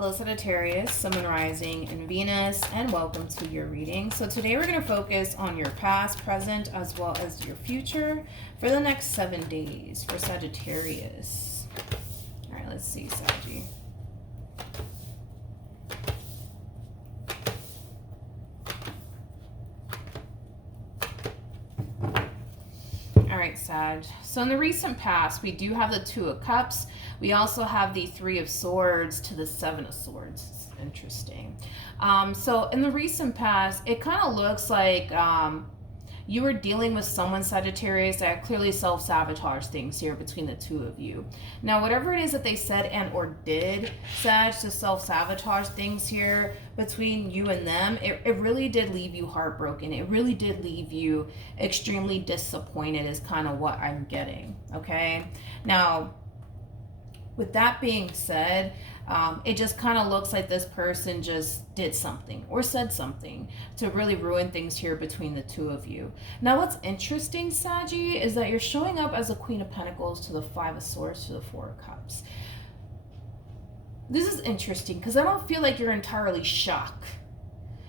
Hello Sagittarius, Sun, Moon, Rising, and Venus, and welcome to your reading. So today we're going to focus on your past, present, as well as your future for the next 7 days for Sagittarius. All right, let's see, Saggy. All right, Sag. So in the recent past, we do have the Two of Cups. We also have the Three of Swords to the Seven of Swords. It's interesting. So in the recent past, it kind of looks like you were dealing with someone, Sagittarius, that clearly self-sabotage things here between the two of you. Now, whatever it is that they said and or did, Sag, to self-sabotage things here between you and them, it really did leave you heartbroken. It really did leave you extremely disappointed is kind of what I'm getting, okay? Now, with that being said, it just kind of looks like this person just did something or said something to really ruin things here between the two of you. Now, what's interesting, Saggy, is that you're showing up as a Queen of Pentacles to the Five of Swords to the Four of Cups. This is interesting because I don't feel like you're entirely shocked.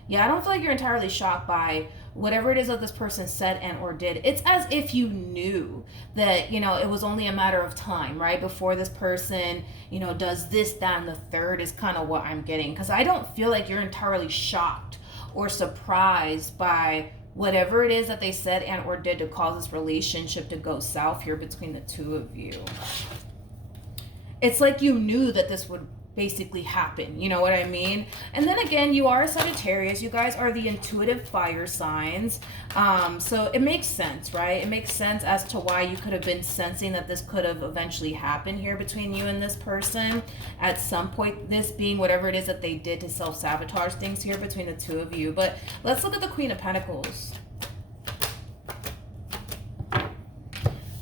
Yeah, I don't feel like you're entirely shocked by whatever it is that this person said and or did. It's as if you knew that, it was only a matter of time, right? Before this person, does this, that, and the third is kind of what I'm getting. Because I don't feel like you're entirely shocked or surprised by whatever it is that they said and or did to cause this relationship to go south here between the two of you. It's like you knew that this would basically happen, you know what I mean? And then again, you are a Sagittarius. You guys are the intuitive fire signs, so it makes sense, right? It makes sense as to why you could have been sensing that this could have eventually happened here between you and this person at some point, this being whatever it is that they did to self-sabotage things here between the two of you. But let's look at the Queen of Pentacles.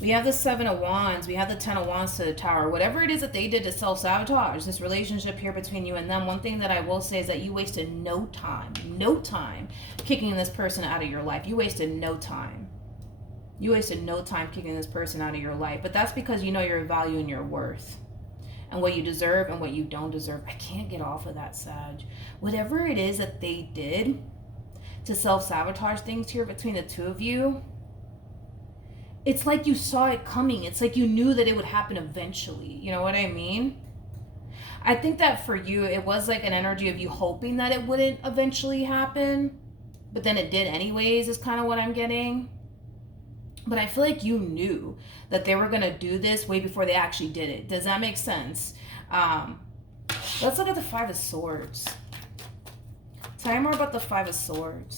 We have the Seven of Wands. We have the Ten of Wands to the Tower. Whatever it is that they did to self-sabotage this relationship here between you and them, one thing that I will say is that you wasted no time kicking this person out of your life. You wasted no time. You wasted no time kicking this person out of your life. But that's because you know your value and your worth and what you deserve and what you don't deserve. I can't get off of that, Sag. Whatever it is that they did to self-sabotage things here between the two of you, it's like you saw it coming. It's like you knew that it would happen eventually. You know what I mean? I think that for you, it was like an energy of you hoping that it wouldn't eventually happen, but then it did anyways, is kind of what I'm getting. But I feel like you knew that they were going to do this way before they actually did it. Does that make sense? Let's look at the Five of Swords. Tell me more about the Five of Swords.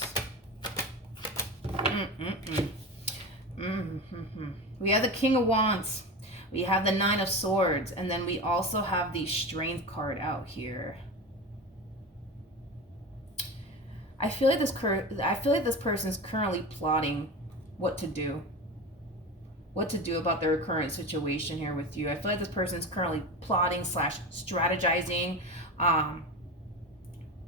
We have the King of Wands. We have the Nine of Swords. And then we also have the Strength card out here. I feel like this person's currently plotting what to do. What to do about their current situation here with you. I feel like this person's currently plotting / strategizing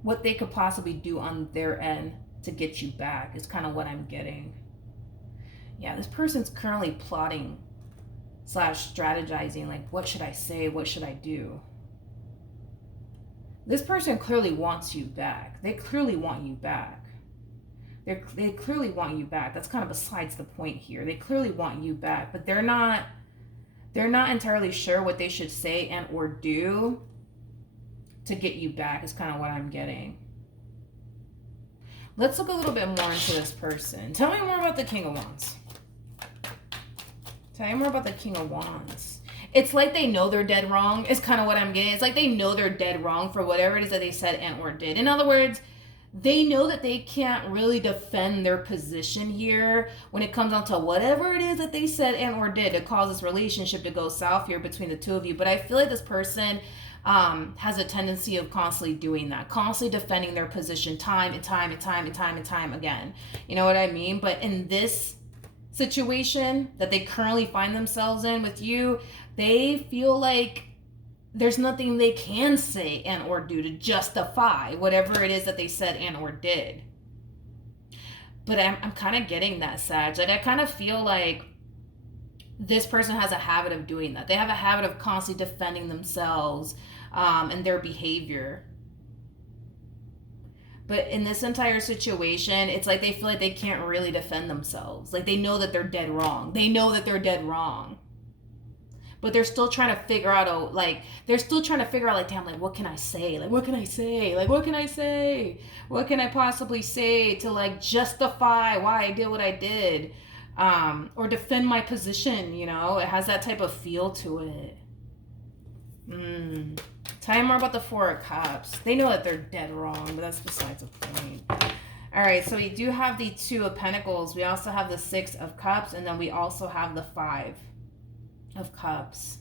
what they could possibly do on their end to get you back is kind of what I'm getting. Yeah, this person's currently plotting / strategizing, like, what should I say? What should I do? This person clearly wants you back. They clearly want you back. They clearly want you back. That's kind of besides the point here. They clearly want you back, but they're not entirely sure what they should say and or do to get you back is kind of what I'm getting. Let's look a little bit more into this person. Tell me more about the King of Wands. Tell me more about the King of Wands. It's like they know they're dead wrong is kind of what I'm getting. It's like they know they're dead wrong for whatever it is that they said and or did. In other words, they know that they can't really defend their position here when it comes down to whatever it is that they said and or did to cause this relationship to go south here between the two of you. But I feel like this person has a tendency of constantly doing that, constantly defending their position time and time again. You know what I mean? But in this situation that they currently find themselves in with you, they feel like there's nothing they can say and or do to justify whatever it is that they said and or did. But I'm kind of getting that, Sag. Like, I kind of feel like this person has a habit of doing that. They have a habit of constantly defending themselves, and their behavior. But in this entire situation, it's like they feel like they can't really defend themselves. Like they know that they're dead wrong. They know that they're dead wrong. But they're still trying to figure out, like, damn, like, what can I say? Like, what can I say? Like, what can I say? What can I possibly say to, like, justify why I did what I did? Or defend my position, you know? It has that type of feel to it. Tell me more about the Four of Cups. They know that they're dead wrong, but that's besides the point. All right, so we do have the Two of Pentacles. We also have the Six of Cups, and then we also have the Five of Cups.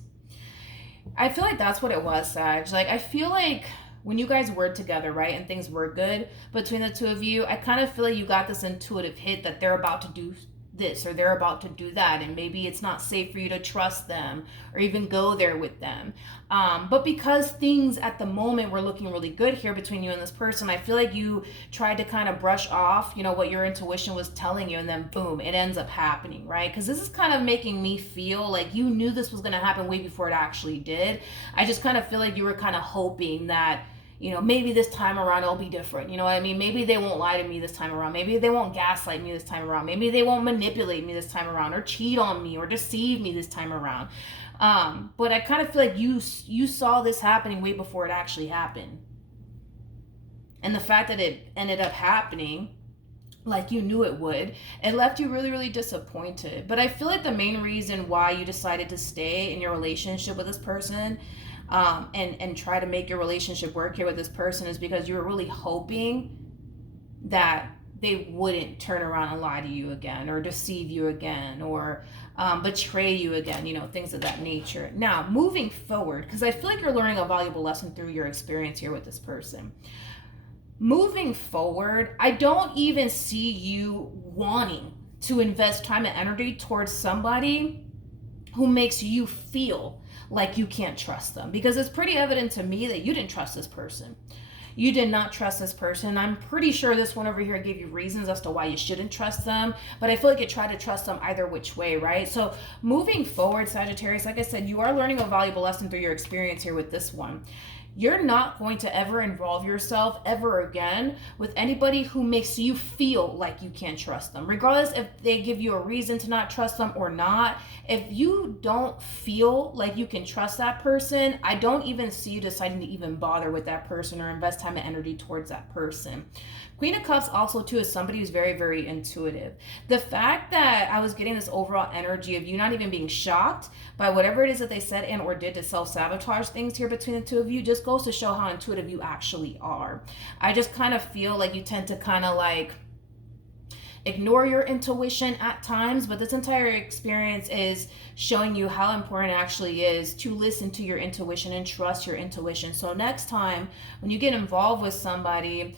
I feel like that's what it was, Sag. Like, I feel like when you guys were together, right, and things were good between the two of you, I kind of feel like you got this intuitive hit that they're about to do this or they're about to do that, and maybe it's not safe for you to trust them or even go there with them. But because things at the moment were looking really good here between you and this person, I feel like you tried to kind of brush off, you know, what your intuition was telling you, and then boom, it ends up happening, right? Because this is kind of making me feel like you knew this was going to happen way before it actually did. I just kind of feel like you were kind of hoping that, you know, maybe this time around it'll be different. You know what I mean? Maybe they won't lie to me this time around. Maybe they won't gaslight me this time around. Maybe they won't manipulate me this time around or cheat on me or deceive me this time around. But I kind of feel like you saw this happening way before it actually happened. And the fact that it ended up happening like you knew it would, it left you really, really disappointed. But I feel like the main reason why you decided to stay in your relationship with this person and try to make your relationship work here with this person is because you were really hoping that they wouldn't turn around and lie to you again or deceive you again or betray you again, you know, things of that nature. Now, moving forward, because I feel like you're learning a valuable lesson through your experience here with this person. Moving forward, I don't even see you wanting to invest time and energy towards somebody who makes you feel like you can't trust them, because it's pretty evident to me that you didn't trust this person. You did not trust this person. I'm pretty sure this one over here gave you reasons as to why you shouldn't trust them, but I feel like you tried to trust them either which way, right? So moving forward, Sagittarius, like I said, you are learning a valuable lesson through your experience here with this one. You're not going to ever involve yourself ever again with anybody who makes you feel like you can't trust them, regardless if they give you a reason to not trust them or not. If you don't feel like you can trust that person, I don't even see you deciding to even bother with that person or invest time and energy towards that person. Queen of Cups also too is somebody who's very, very intuitive. The fact that I was getting this overall energy of you not even being shocked by whatever it is that they said and or did to self-sabotage things here between the two of you just goes to show how intuitive you actually are. I just kind of feel like you tend to kind of like ignore your intuition at times, but this entire experience is showing you how important it actually is to listen to your intuition and trust your intuition. So next time when you get involved with somebody,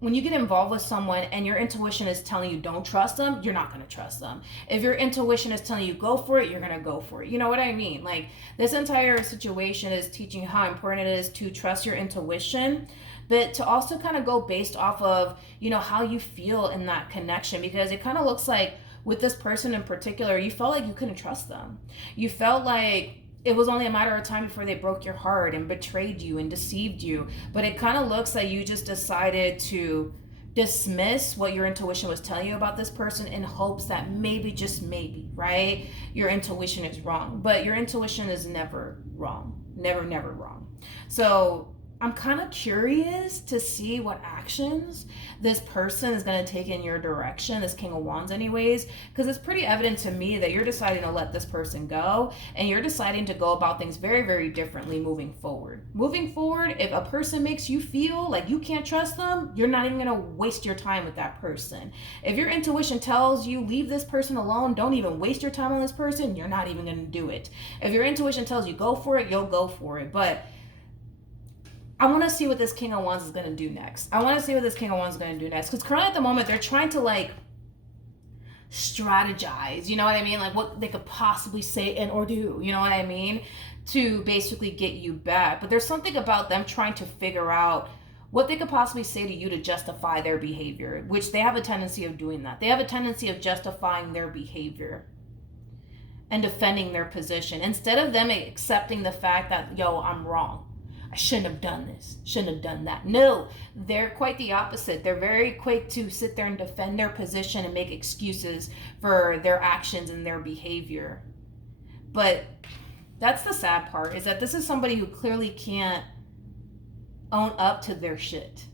when you get involved with someone and your intuition is telling you don't trust them, you're not going to trust them. If your intuition is telling you go for it, you're going to go for it. You know what I mean? Like, this entire situation is teaching you how important it is to trust your intuition, but to also kind of go based off of, you know, how you feel in that connection, because it kind of looks like with this person in particular, you felt like you couldn't trust them. You felt like it was only a matter of time before they broke your heart and betrayed you and deceived you. But it kind of looks like you just decided to dismiss what your intuition was telling you about this person in hopes that maybe, just maybe, right, your intuition is wrong. But your intuition is never wrong. Never, never wrong. So I'm kind of curious to see what actions this person is going to take in your direction, this King of Wands anyways, because it's pretty evident to me that you're deciding to let this person go and you're deciding to go about things very, very differently moving forward. Moving forward, if a person makes you feel like you can't trust them, you're not even going to waste your time with that person. If your intuition tells you leave this person alone, don't even waste your time on this person, you're not even going to do it. If your intuition tells you go for it, you'll go for it. But I want to see what this King of Wands is going to do next. Because currently at the moment, they're trying to like strategize, you know what I mean? Like what they could possibly say and or do, you know what I mean? To basically get you back. But there's something about them trying to figure out what they could possibly say to you to justify their behavior, which they have a tendency of doing that. They have a tendency of justifying their behavior. and defending their position instead of them accepting the fact that, yo, I'm wrong. I shouldn't have done this, shouldn't have done that. No, they're quite the opposite. They're very quick to sit there and defend their position and make excuses for their actions and their behavior. But that's the sad part, is that this is somebody who clearly can't own up to their shit.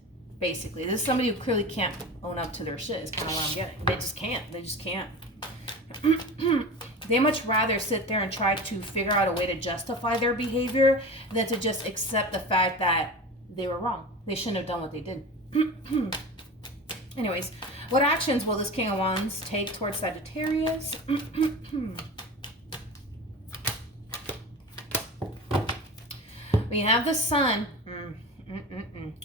Basically, this is somebody who clearly can't own up to their shit, is kind of what I'm getting. They just can't. They much rather sit there and try to figure out a way to justify their behavior than to just accept the fact that they were wrong. They shouldn't have done what they did. Anyways, what actions will this King of Wands take towards Sagittarius? We have the Sun.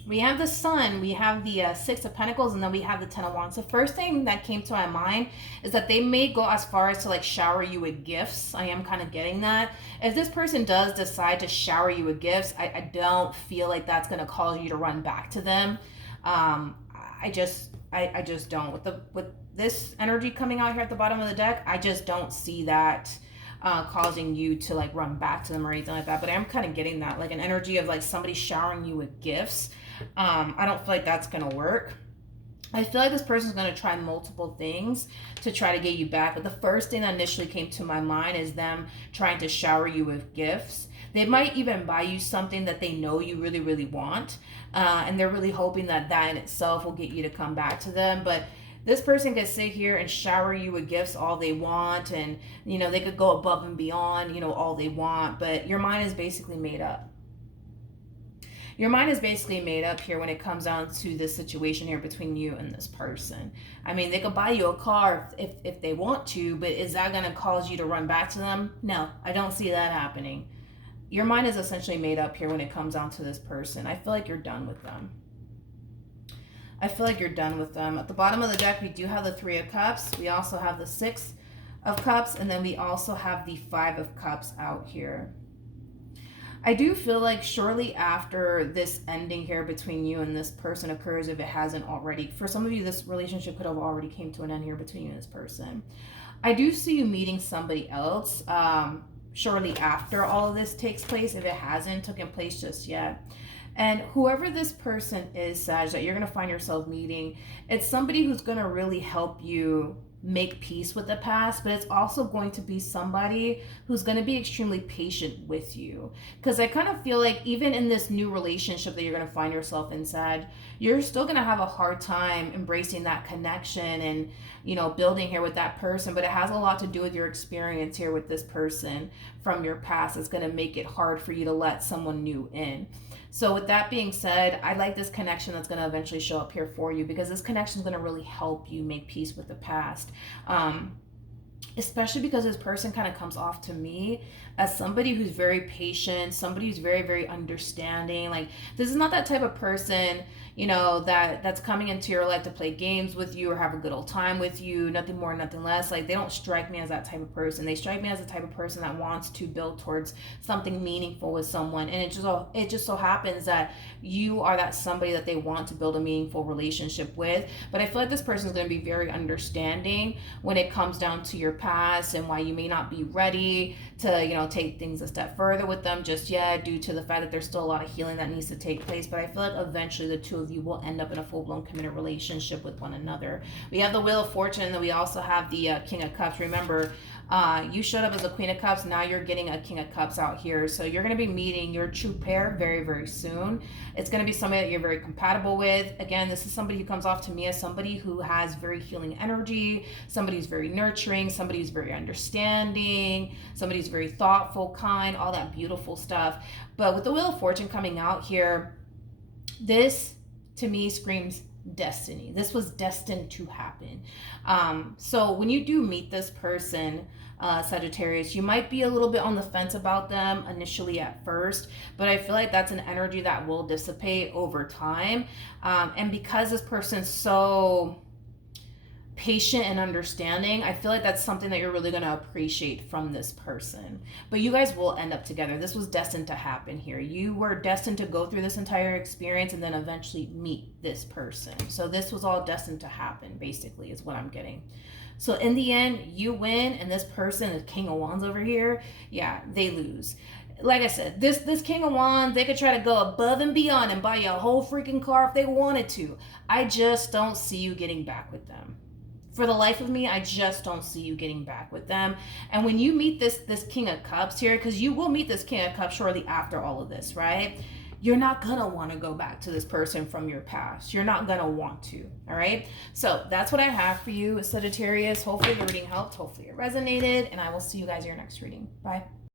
We have the Sun, we have the Six of Pentacles, and then we have the Ten of Wands. The first thing that came to my mind is that they may go as far as to like shower you with gifts. I am kind of getting that. If this person does decide to shower you with gifts, I don't feel like that's going to cause you to run back to them. I just don't. With this energy coming out here at the bottom of the deck, I just don't see that causing you to like run back to them or anything like that. But I'm kind of getting that, like an energy of like somebody showering you with gifts. I don't feel like that's gonna work. I feel like this person's gonna try multiple things to try to get you back, but the first thing that initially came to my mind is them trying to shower you with gifts. They might even buy you something that they know you really, really want, and they're really hoping that that in itself will get you to come back to them. But this person could sit here and shower you with gifts all they want, and you know, they could go above and beyond, you know, all they want, but your mind is basically made up. Your mind is basically made up here when it comes down to this situation here between you and this person. I mean, they could buy you a car if they want to, but is that going to cause you to run back to them? No, I don't see that happening. Your mind is essentially made up here when it comes down to this person. I feel like you're done with them. I feel like you're done with them. At the bottom of the deck, we do have the Three of Cups. We also have the Six of Cups, and then we also have the Five of Cups out here. I do feel like shortly after this ending here between you and this person occurs, if it hasn't already, for some of you, this relationship could have already came to an end here between you and this person. I do see you meeting somebody else shortly after all of this takes place, if it hasn't taken place just yet. And whoever this person is, Sag, that you're going to find yourself meeting, it's somebody who's going to really help you make peace with the past, but it's also going to be somebody who's going to be extremely patient with you. Because I kind of feel like even in this new relationship that you're going to find yourself in, Sag, you're still going to have a hard time embracing that connection and, you know, building here with that person. But it has a lot to do with your experience here with this person from your past. It's going to make it hard for you to let someone new in. So with that being said, I like this connection that's going to eventually show up here for you, because this connection is going to really help you make peace with the past. Especially because this person kind of comes off to me as somebody who's very patient, somebody who's very, very understanding. Like, this is not that type of person, you know, that's coming into your life to play games with you or have a good old time with you, nothing more, nothing less. Like, they don't strike me as that type of person. They strike me as the type of person that wants to build towards something meaningful with someone. And it just so happens that you are that somebody that they want to build a meaningful relationship with. But I feel like this person is going to be very understanding when it comes down to your past and why you may not be ready to, you know, take things a step further with them just yet, due to the fact that there's still a lot of healing that needs to take place. But I feel like eventually the two of you will end up in a full-blown committed relationship with one another. We have the Wheel of Fortune, and then we also have the King of Cups. Remember, you showed up as a Queen of Cups. Now you're getting a King of Cups out here. So you're going to be meeting your true pair very, very soon. It's going to be somebody that you're very compatible with. Again, this is somebody who comes off to me as somebody who has very healing energy, somebody who's very nurturing, somebody who's very understanding, somebody who's very thoughtful, kind, all that beautiful stuff. But with the Wheel of Fortune coming out here, this to me screams destiny. This was destined to happen. So when you do meet this person, Sagittarius, you might be a little bit on the fence about them initially at first, but I feel like that's an energy that will dissipate over time. And because this person's so patient and understanding, I feel like that's something that you're really going to appreciate from this person. But you guys will end up together. This was destined to happen here. You were destined to go through this entire experience and then eventually meet this person. So this was all destined to happen, basically, is what I'm getting. So in the end, you win, and this person, the King of Wands over here, yeah, they lose. Like I said, this King of Wands, they could try to go above and beyond and buy you a whole freaking car if they wanted to. I just don't see you getting back with them. For the life of me, I just don't see you getting back with them. And when you meet this King of Cups here, because you will meet this King of Cups shortly after all of this, right? You're not gonna want to go back to this person from your past. You're not gonna want to, all right? So that's what I have for you, Sagittarius. Hopefully the reading helped. Hopefully it resonated. And I will see you guys in your next reading. Bye.